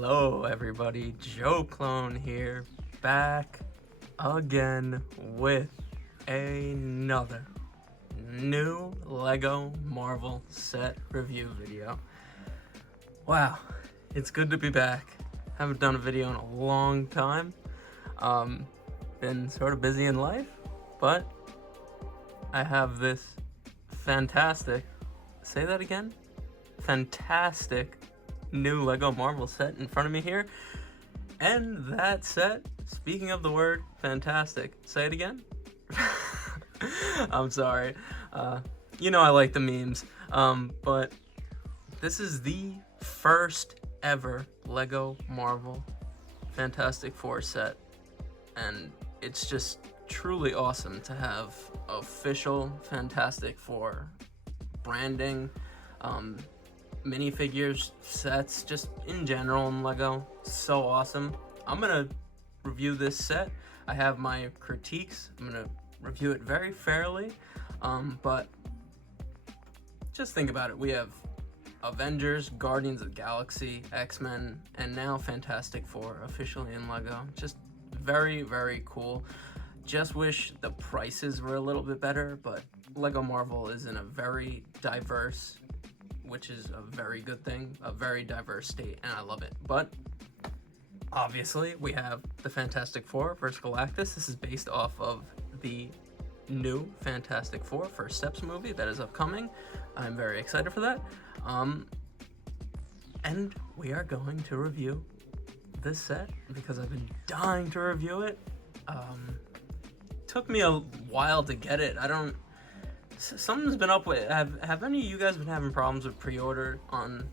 Hello everybody, Joe Clone here, back again with another new Lego Marvel set review video. Wow, it's good to be back. Haven't done a video in a long time. Been sort of busy in life, but I have this fantastic, say that again, fantastic new Lego Marvel set in front of me here. And that set, speaking of the word fantastic, say it again. I'm sorry. You know I like the memes. But this is the first ever Lego Marvel Fantastic Four set. And it's just truly awesome to have official Fantastic Four branding, minifigures, sets, just in general in Lego. So awesome. I'm gonna review this set. I have my critiques. I'm gonna review it very fairly, but just think about it. We have Avengers, Guardians of the Galaxy, X-Men, and now Fantastic Four officially in Lego. Just very, very cool. Just wish the prices were a little bit better, but Lego Marvel is in a very diverse, which is a very good thing, a very diverse state, and I love it. But obviously we have the Fantastic Four versus Galactus. This is based off of the new Fantastic Four First Steps movie that is upcoming. I'm very excited for that. And we are going to review this set because I've been dying to review it. Took me a while to get it. Something's been up with. Have any of you guys been having problems with pre-order on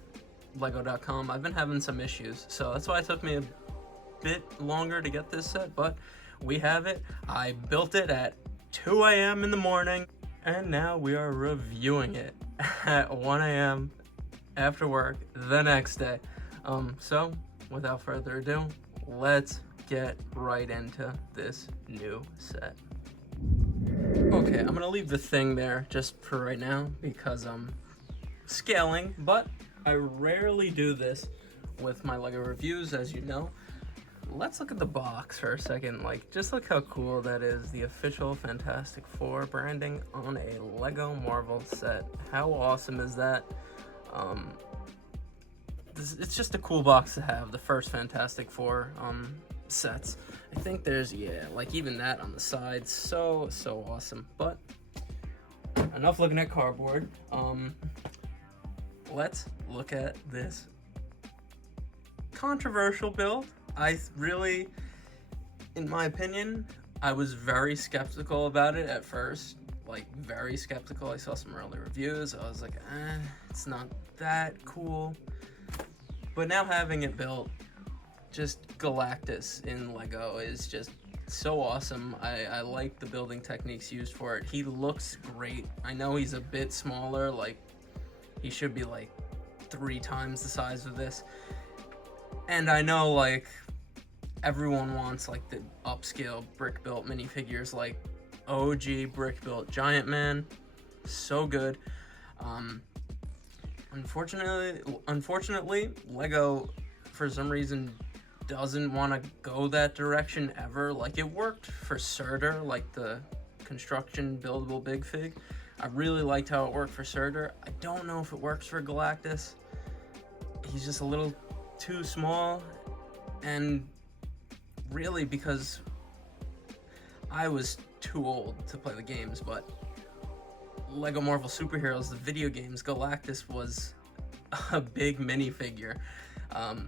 Lego.com? I've been having some issues, so that's why it took me a bit longer to get this set, but we have it. I built it at 2 a.m. in the morning, and now we are reviewing it at 1 a.m. after work the next day. So without further ado, let's get right into this new set. Okay, I'm gonna leave the thing there just for right now because I'm scaling, but I rarely do this with my Lego reviews, as you know. Let's look at the box for a second. Like, just look how cool that is. The official Fantastic Four branding on a Lego Marvel set. How awesome is that? It's just a cool box to have, the first Fantastic Four sets. I think there's, like even that on the side, so awesome. But enough looking at cardboard. Let's look at this controversial build. I really, in my opinion, I was very skeptical about it at first, like very skeptical. I saw some early reviews. I was like, it's not that cool. But now having it built, just Galactus in Lego is just so awesome. I like the building techniques used for it. He looks great. I know he's a bit smaller, like he should be like 3 times the size of this. And I know like everyone wants like the upscale brick built minifigures, like OG brick built Giant Man. So good. Unfortunately, Lego for some reason doesn't want to go that direction ever. Like, it worked for Surtur, like the construction buildable big fig. I really liked how it worked for Surtur. I don't know if it works for Galactus. He's just a little too small, and really because I was too old to play the games, but Lego Marvel Superheroes, the video games, Galactus was a big minifigure.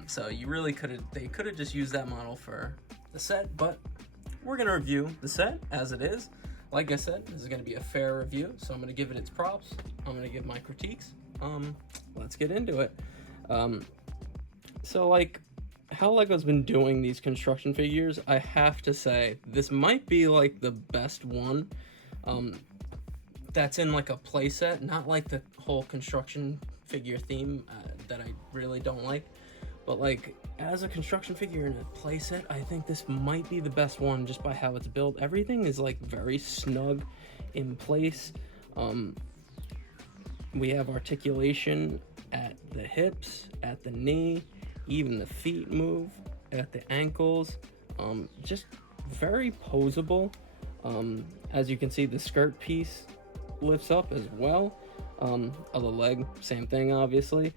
So you really they could have just used that model for the set, but we're gonna review the set as it is. Like I said, this is gonna be a fair review, so I'm gonna give it its props. I'm gonna give my critiques. Let's get into it. So like how Lego's been doing these construction figures, I have to say this might be like the best one. That's in like a playset, not like the whole construction figure theme that I really don't like. But like as a construction figure in a playset, I think this might be the best one just by how it's built. Everything is like very snug in place. We have articulation at the hips, at the knee, Even the feet move at the ankles. Just very posable. As you can see, the skirt piece lifts up as well. Of the leg, same thing, obviously.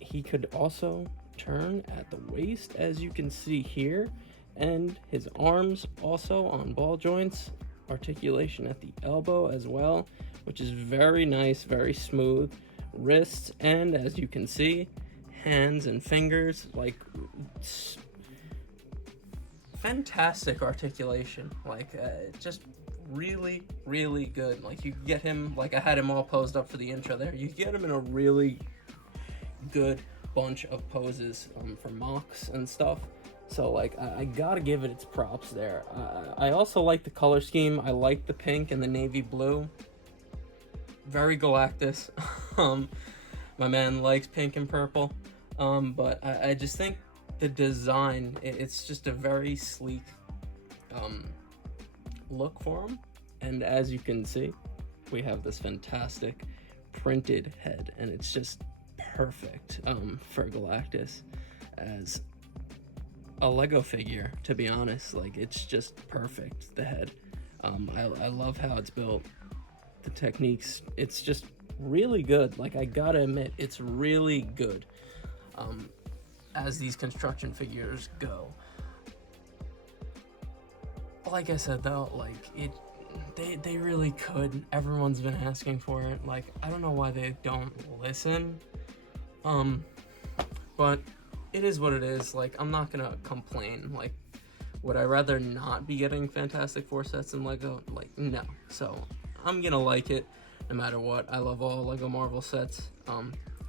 He could also turn at the waist, as you can see here, and his arms also on ball joints, articulation at the elbow as well, which is very nice, very smooth. Wrists, and as you can see, hands and fingers, like fantastic articulation, like just really, really good. Like you get him, like I had him all posed up for the intro there, you get him in a really good bunch of poses for mocks and stuff. So like I gotta give it its props there. I also like the color scheme. I like the pink and the navy blue. Very Galactus. My man likes pink and purple. But I just think the design, it's just a very sleek look for him. And as you can see, we have this fantastic printed head, and it's just perfect for Galactus as a Lego figure, to be honest. Like, it's just perfect, the head. I love how it's built, the techniques, it's just really good. Like, I gotta admit, it's really good as these construction figures go. Like I said though, like they really could. Everyone's been asking for it. Like, I don't know why they don't listen. But it is what it is. Like, I'm not gonna complain. Like, would I rather not be getting Fantastic Four sets in Lego? Like, no. So I'm gonna like it no matter what. I love all Lego Marvel sets,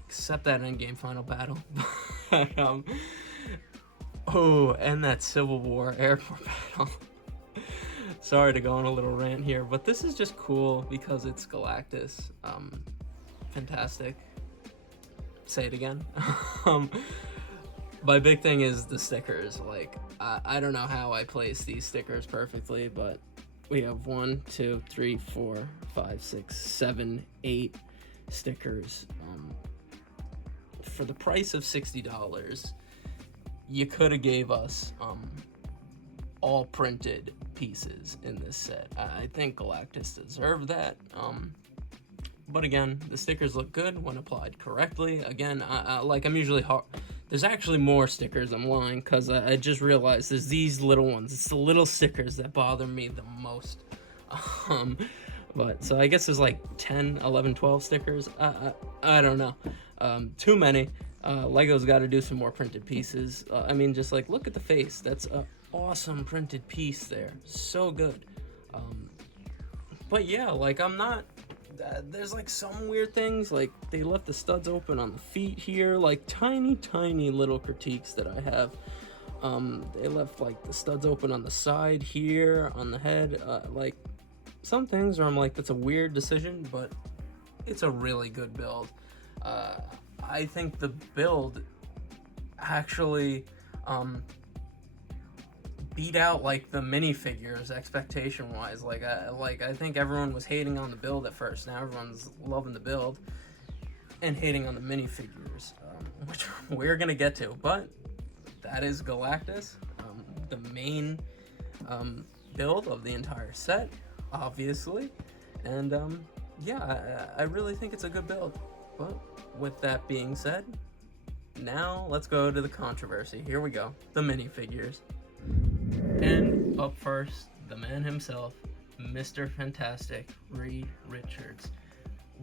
except that Endgame final battle. Oh, and that Civil War airport battle. Sorry to go on a little rant here, but this is just cool because it's Galactus. Fantastic. Say it again. My big thing is the stickers. Like, I don't know how I place these stickers perfectly, but we have 1, 2, 3, 4, 5, 6, 7, 8 stickers. For the price of $60, you could have gave us all printed pieces in this set. I think Galactus deserved that. But again, the stickers look good when applied correctly. Again, I'm usually hard. There's actually more stickers. I'm lying, because I just realized there's these little ones. It's the little stickers that bother me the most. But so I guess there's like 10, 11, 12 stickers. I don't know. Too many. Lego's got to do some more printed pieces. I mean, just like, look at the face. That's an awesome printed piece there. So good. But yeah, like, I'm not... there's like some weird things, like they left the studs open on the feet here, like tiny little critiques that I have. They left like the studs open on the side here, on the head, like some things where I'm like, that's a weird decision, but it's a really good build. I think the build actually beat out like the minifigures expectation wise. Like I think everyone was hating on the build at first. Now everyone's loving the build and hating on the minifigures, which we're gonna get to. But that is Galactus, the main build of the entire set, obviously. And yeah, I really think it's a good build. But with that being said, now let's go to the controversy. Here we go, the minifigures. And up first, the man himself, Mr. Fantastic, Reed Richards.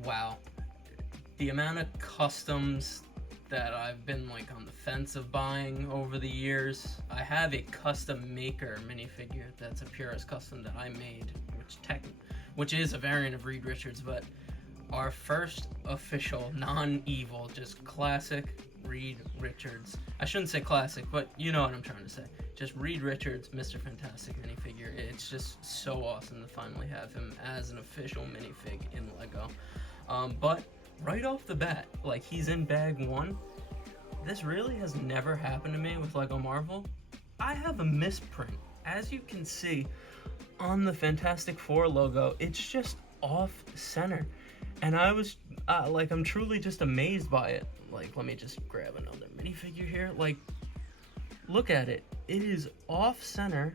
Wow. The amount of customs that I've been like on the fence of buying over the years. I have a custom maker minifigure that's a Purist custom that I made, which is a variant of Reed Richards, but our first official, non-evil, just classic Reed Richards. I shouldn't say classic, but you know what I'm trying to say. Just Reed Richards, Mr. Fantastic minifigure. It's just so awesome to finally have him as an official minifig in Lego. But right off the bat, like, he's in bag 1. This really has never happened to me with Lego Marvel. I have a misprint. As you can see on the Fantastic Four logo, it's just off center. And I was like, I'm truly just amazed by it. Like, let me just grab another minifigure here. Like, look at it. It is off center,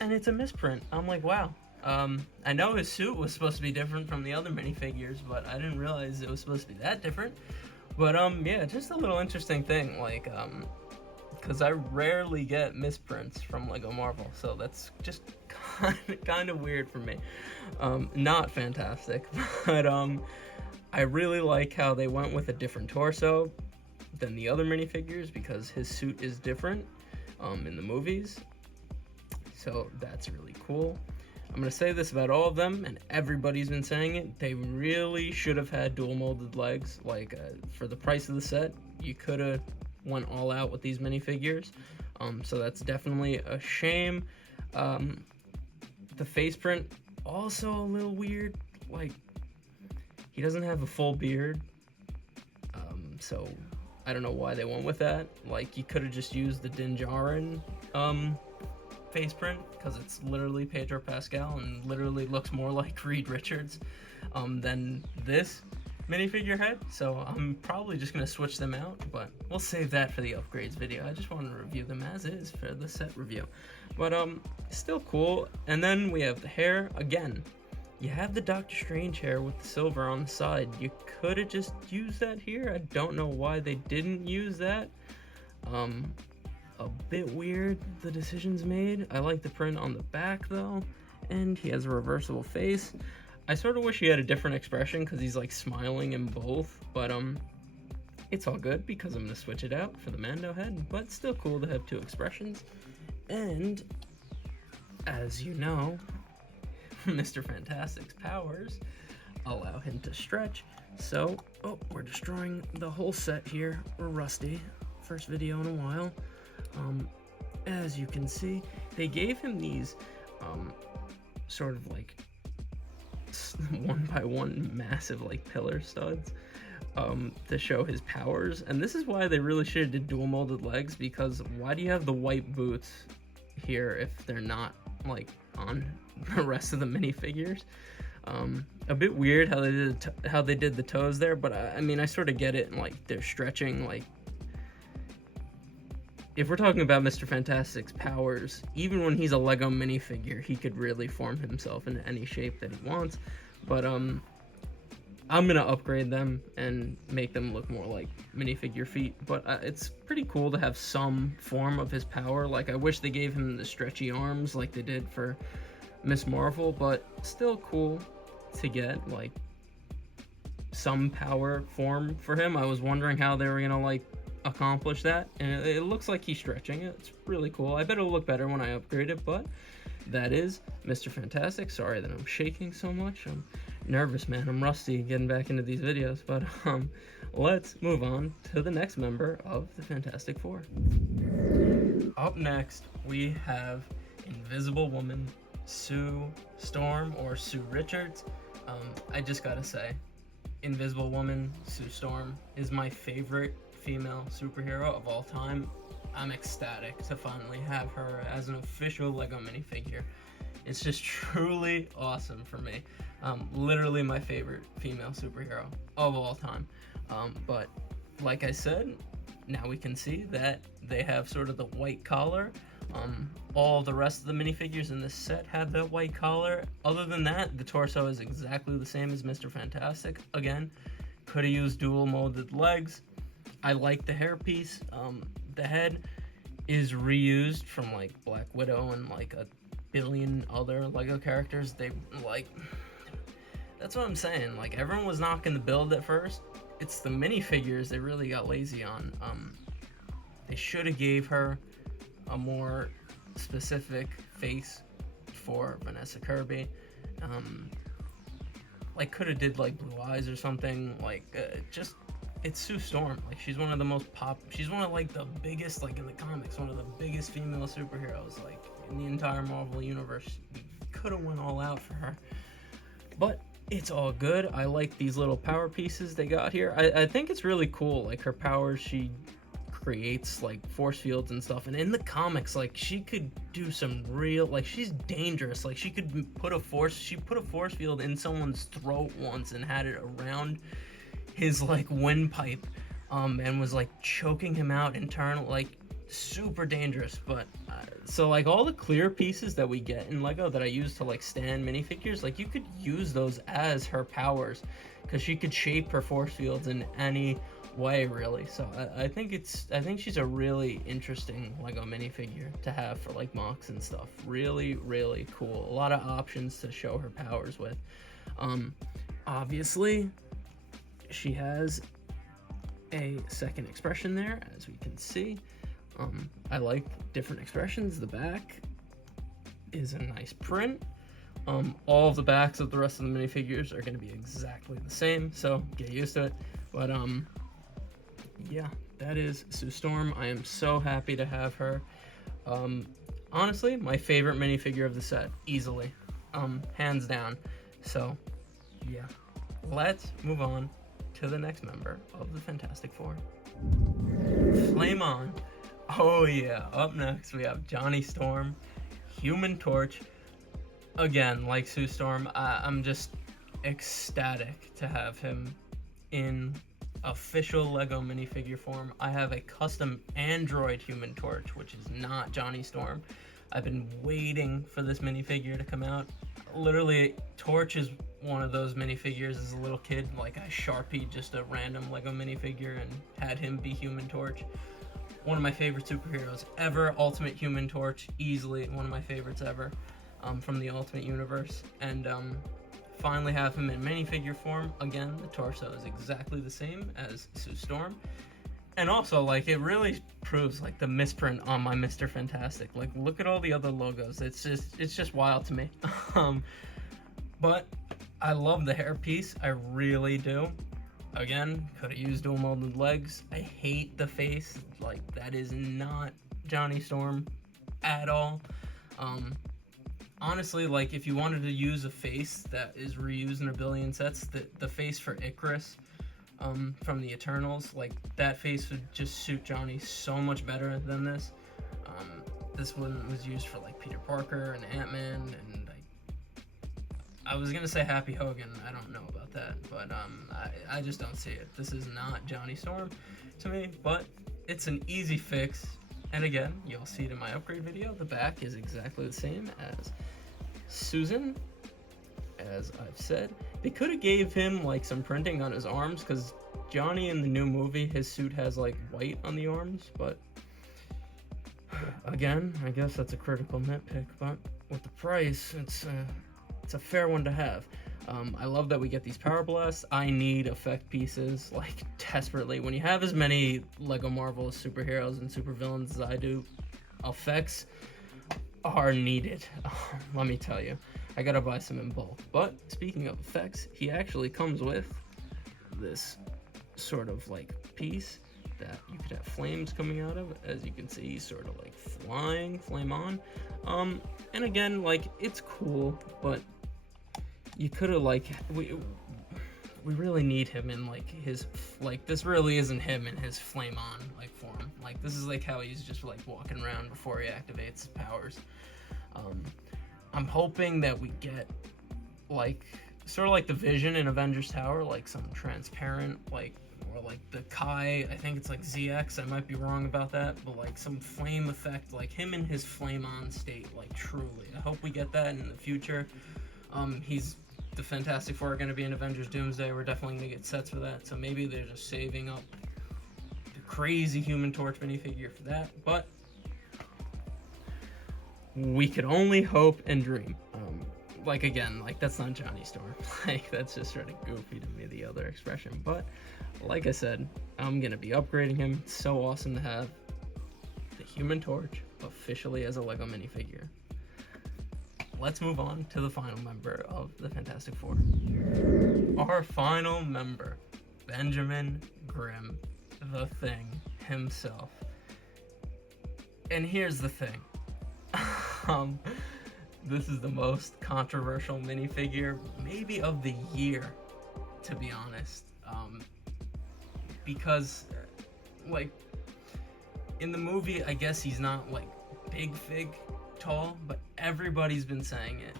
and it's a misprint. I'm like, wow. I know his suit was supposed to be different from the other minifigures, but I didn't realize it was supposed to be that different. But yeah, just a little interesting thing, like, because I rarely get misprints from Lego Marvel, so that's just kind of weird for me. Not fantastic, but I really like how they went with a different torso than the other minifigures, because his suit is different in the movies, so that's really cool. I'm going to say this about all of them, and everybody's been saying it, they really should have had dual molded legs. Like, for the price of the set, you could have went all out with these minifigures, so that's definitely a shame. The face print, also a little weird. Like, he doesn't have a full beard, so I don't know why they went with that. Like, you could have just used the Din Djarin face print, because it's literally Pedro Pascal and literally looks more like Reed Richards than this minifigure head. So I'm probably just gonna switch them out, but we'll save that for the upgrades video. I just wanted to review them as is for the set review, but still cool. And then we have the hair again. You have the Doctor Strange hair with the silver on the side. You could have just used that here. I don't know why they didn't use that. A bit weird, the decisions made. I like the print on the back though, and he has a reversible face. I sort of wish he had a different expression, because he's like smiling in both, but it's all good because I'm gonna switch it out for the Mando head. But still cool to have two expressions. And as you know, Mr. Fantastic's powers allow him to stretch. So, oh, we're destroying the whole set here. We're rusty. First video in a while. As you can see, they gave him these sort of like one by one massive like pillar studs to show his powers. And this is why they really should have did dual molded legs, because why do you have the white boots here if they're not like on the rest of the minifigures? A bit weird how they did the toes there, but I mean, I sort of get it, and like they're stretching. Like, if we're talking about Mr. Fantastic's powers, even when he's a Lego minifigure, he could really form himself into any shape that he wants. But I'm gonna upgrade them and make them look more like minifigure feet. But it's pretty cool to have some form of his power. Like, I wish they gave him the stretchy arms like they did for Miss Marvel, but still cool to get like some power form for him. I was wondering how they were gonna like accomplish that, and it looks like he's stretching it. It's really cool. I bet it'll look better when I upgrade it, but that is Mr. Fantastic. Sorry that I'm shaking so much. I'm nervous, man. I'm rusty getting back into these videos, but let's move on to the next member of the Fantastic Four. Up next, we have Invisible Woman, Sue Storm, or Sue Richards. I just gotta say, Invisible Woman, Sue Storm, is my favorite female superhero of all time. I'm ecstatic to finally have her as an official Lego minifigure. It's just truly awesome for me. Literally my favorite female superhero of all time. But like I said, now we can see that they have sort of the white collar. All the rest of the minifigures in this set have that white collar. Other than that, the torso is exactly the same as Mr. Fantastic. Again, could have used dual molded legs. I like the hairpiece. The head is reused from like Black Widow and like a billion other Lego characters. They like, that's what I'm saying. Like, everyone was knocking the build at first. It's the minifigures they really got lazy on. They should have gave her a more specific face for Vanessa Kirby. Like, could have did like blue eyes or something. Like, just, it's Sue Storm. Like, she's one of the most she's one of like the biggest, like in the comics, one of the biggest female superheroes like in the entire Marvel universe. We could have went all out for her, but it's all good. I like these little power pieces they got here. I think it's really cool. Like, her powers, she creates like force fields and stuff, and in the comics, like, she could do some real, like, she's dangerous. Like, she put a force field in someone's throat once and had it around his like windpipe, and was like choking him out internal, like, super dangerous. But so like all the clear pieces that we get in Lego that I use to like stand minifigures, like, you could use those as her powers, because she could shape her force fields in any way, really. So I think she's a really interesting Lego minifigure to have for like mocks and stuff. Really, really cool. A lot of options to show her powers with. Obviously, she has a second expression there, as we can see. I like different expressions. The back is a nice print. All of the backs of the rest of the minifigures are going to be exactly the same, so get used to it. But yeah, that is Sue Storm. I am so happy to have her. Honestly, my favorite minifigure of the set, easily, hands down. So yeah, let's move on to the next member of the Fantastic Four. Flame on. Oh yeah, up next we have Johnny Storm, Human Torch. Again, like Sue Storm, I'm just ecstatic to have him in official Lego minifigure form. I have a custom Android Human Torch, which is not Johnny Storm. I've been waiting for this minifigure to come out. Literally, Torch is one of those minifigures as a little kid. Like, I Sharpied just a random Lego minifigure and had him be Human Torch. One of my favorite superheroes ever. Ultimate Human Torch, easily one of my favorites ever, from the Ultimate Universe. And finally have him in minifigure form. Again, the torso is exactly the same as Sue Storm. And also, like, it really proves, like, the misprint on my Mr. Fantastic. Like, look at all the other logos. It's just wild to me. But I love the hairpiece. I really do. Again, could have used dual molded legs. I hate the face. Like, that is not Johnny Storm at all. Honestly, like, if you wanted to use a face that is reused in a billion sets, the face for Icarus, from the Eternals, like, that face would just suit Johnny so much better than this. This one was used for, like, Peter Parker and Ant-Man, and I was gonna say Happy Hogan. I don't know about that, but I just don't see it. This is not Johnny Storm to me, but it's an easy fix. And again, you'll see it in my upgrade video. The back is exactly the same as Susan, as I've said. They could have gave him like some printing on his arms, because Johnny in the new movie, his suit has like white on the arms, but again, I guess that's a critical nitpick, but with the price, it's a fair one to have. I love that we get these power blasts. I need effect pieces, like, desperately. When you have as many Lego Marvel superheroes and supervillains as I do, effects are needed. Let me tell you, I gotta buy some in bulk. But speaking of effects, he actually comes with this sort of like piece that you could have flames coming out of. As you can see, he's sort of like flying, flame on. And again, like, it's cool, but you could have, like, we really need him in, like, his, like, this really isn't him in his flame on, like, form. Like, this is, like, how he's just, like, walking around before he activates his powers. I'm hoping that we get, like, sort of like the Vision in Avengers Tower, like, some transparent, like, or, like, the Kai, I think it's, like, ZX, I might be wrong about that, but, like, some flame effect, like, him in his flame on state, like, truly. I hope we get that in the future. The Fantastic Four are going to be in Avengers Doomsday. We're definitely going to get sets for that. So maybe they're just saving up the crazy Human Torch minifigure for that. But we could only hope and dream. Like, again, like, that's not Johnny Storm. Like, that's just sort of goofy to me, the other expression. But like I said, I'm going to be upgrading him. It's so awesome to have the Human Torch officially as a Lego minifigure. Let's move on to the final member of the Fantastic Four. Our final member, Benjamin Grimm, the Thing himself. And here's the thing. This is the most controversial minifigure, maybe of the year, to be honest. Because, like, in the movie, I guess he's not like big fig tall, but everybody's been saying it.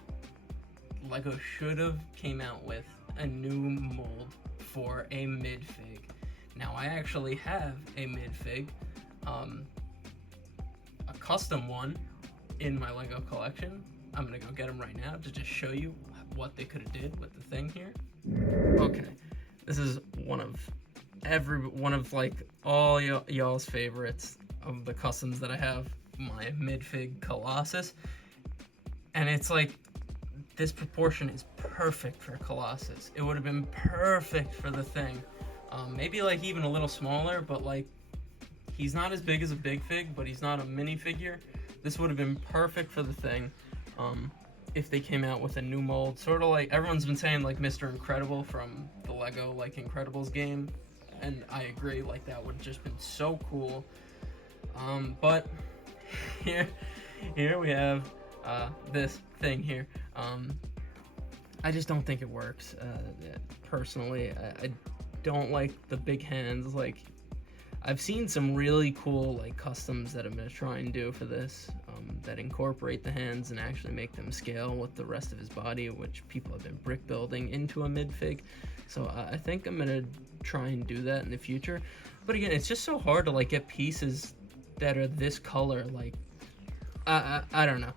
Lego should have came out with a new mold for a mid-fig. Now I actually have a mid-fig, a custom one in my Lego collection. I'm gonna go get them right now to just show you what they could have did with the thing here. Okay, this is one of like all y'all's favorites of the customs that I have, my mid-fig Colossus, and it's like this proportion is perfect for Colossus. It would have been perfect for the thing. Maybe like even a little smaller, but like he's not as big as a big fig, but he's not a minifigure. This would have been perfect for the thing. If they came out with a new mold, sort of like everyone's been saying, like Mr. Incredible from the Lego like Incredibles game, and I agree, like that would have just been so cool. But here we have this thing here. I just don't think it works. Personally, I don't like the big hands. Like, I've seen some really cool like customs that I'm gonna try and do for this, that incorporate the hands and actually make them scale with the rest of his body, which people have been brick building into a mid-fig. So I think I'm gonna try and do that in the future. But again, it's just so hard to like get pieces that are this color. Like, I don't know.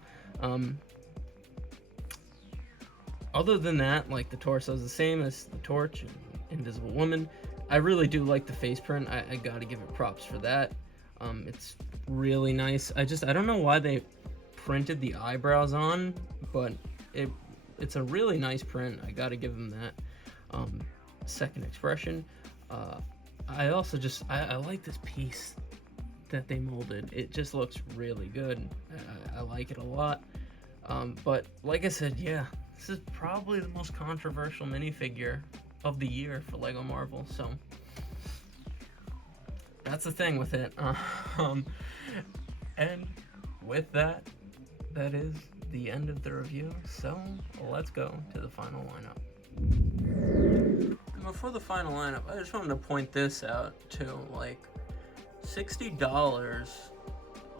Other than that, like the torso is the same as the Torch and Invisible Woman. I really do like the face print. I gotta give it props for that. It's really nice. I don't know why they printed the eyebrows on, but it's a really nice print. I gotta give them that. Second expression. I also I like this piece that they molded. It just looks really good. I like it a lot. But like I said, yeah, this is probably the most controversial minifigure of the year for Lego Marvel, so that's the thing with it. And with that is the end of the review, so let's go to the final lineup. And before the final lineup, I just wanted to point this out too, like $60,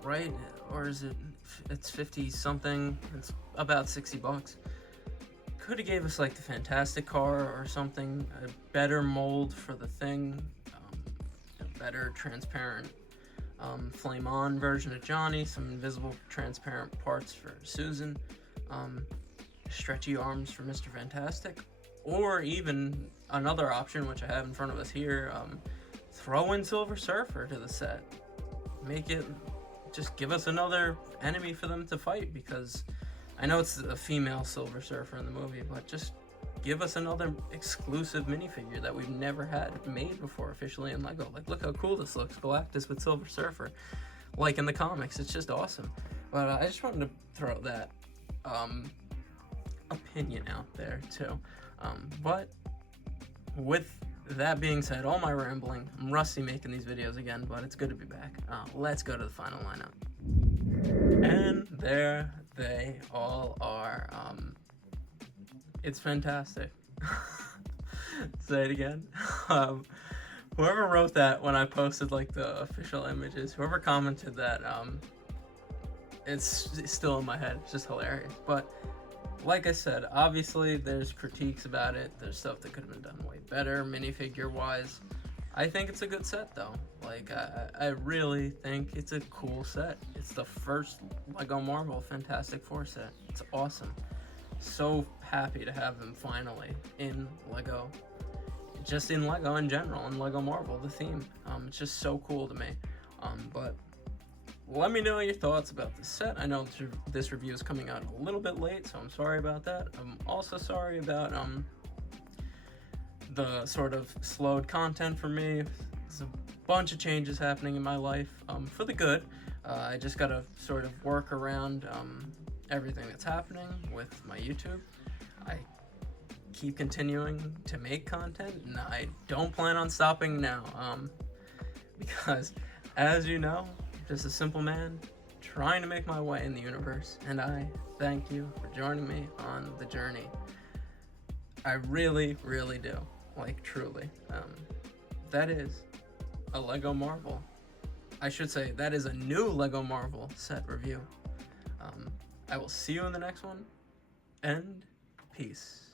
right? Or is it's 50 something, it's about 60 bucks. Could have gave us like the Fantastic Car or something, a better mold for the thing, a better transparent flame on version of Johnny, some invisible transparent parts for Susan, stretchy arms for Mr. Fantastic, or even another option, which I have in front of us here, throw in Silver Surfer to the set. Just give us another enemy for them to fight, because I know it's a female Silver Surfer in the movie, but just give us another exclusive minifigure that we've never had made before officially in Lego. Like, look how cool this looks, Galactus with Silver Surfer, like in the comics. It's just awesome. But I just wanted to throw that opinion out there too. But with that being said, all my rambling, I'm rusty making these videos again, but it's good to be back. Let's go to the final lineup. And there they all are. It's fantastic. Say it again. Whoever wrote that when I posted like the official images, whoever commented that, it's still in my head. It's just hilarious. But like I said, obviously there's critiques about it. There's stuff that could have been done way better, minifigure wise. I think it's a good set though. Like, I really think it's a cool set. It's the first Lego Marvel Fantastic Four set. It's awesome. So happy to have them finally in Lego. Just in Lego in general, in Lego Marvel, the theme. It's just so cool to me. But let me know your thoughts about this set. I know this review is coming out a little bit late, so I'm sorry about that. I'm also sorry about the sort of slowed content for me. There's a bunch of changes happening in my life, for the good. I just gotta sort of work around everything that's happening with my YouTube. I keep continuing to make content, and I don't plan on stopping now, because as you know, just a simple man trying to make my way in the universe, and I thank you for joining me on the journey. I really, really do. Like, truly. That is a Lego Marvel I should say that is a new Lego Marvel set review. I will see you in the next one, and peace.